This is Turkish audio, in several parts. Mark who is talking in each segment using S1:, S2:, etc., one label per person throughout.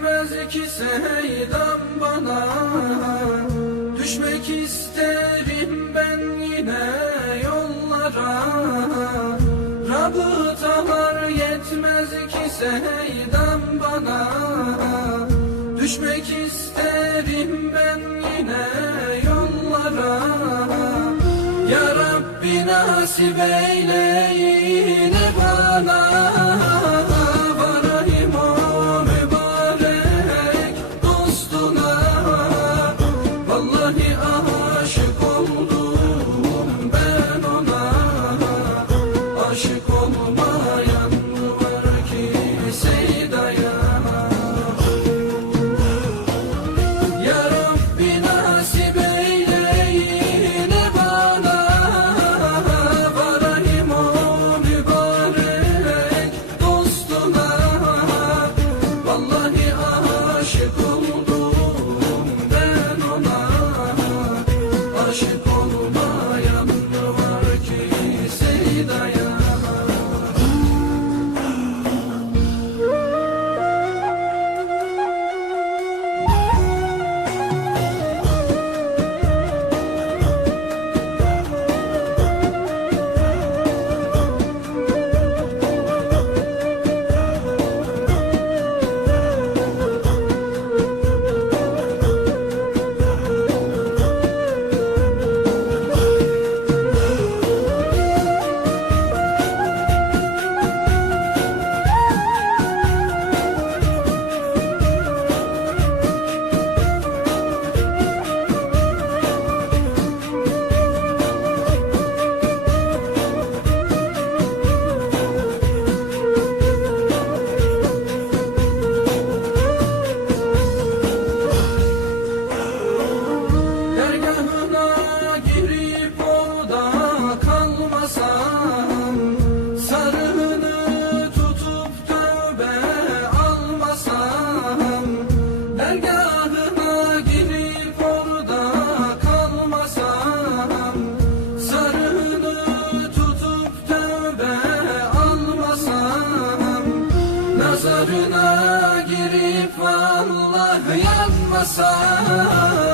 S1: Yetmez iki sevdam bana. Düşmek isterim ben yine yollara. Rabıtalar yetmez ki sevdam bana. Düşmek isterim ben yine yollara. Ya Rabbi nasip eyle yine bana. Uyanmasan.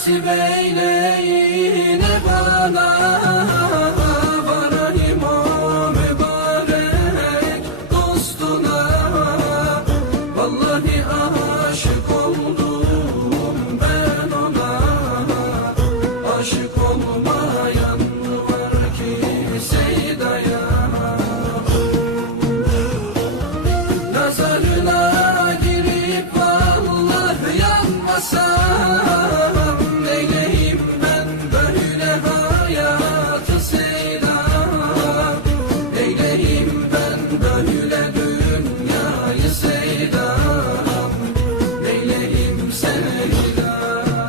S1: nasip eyleyin bana.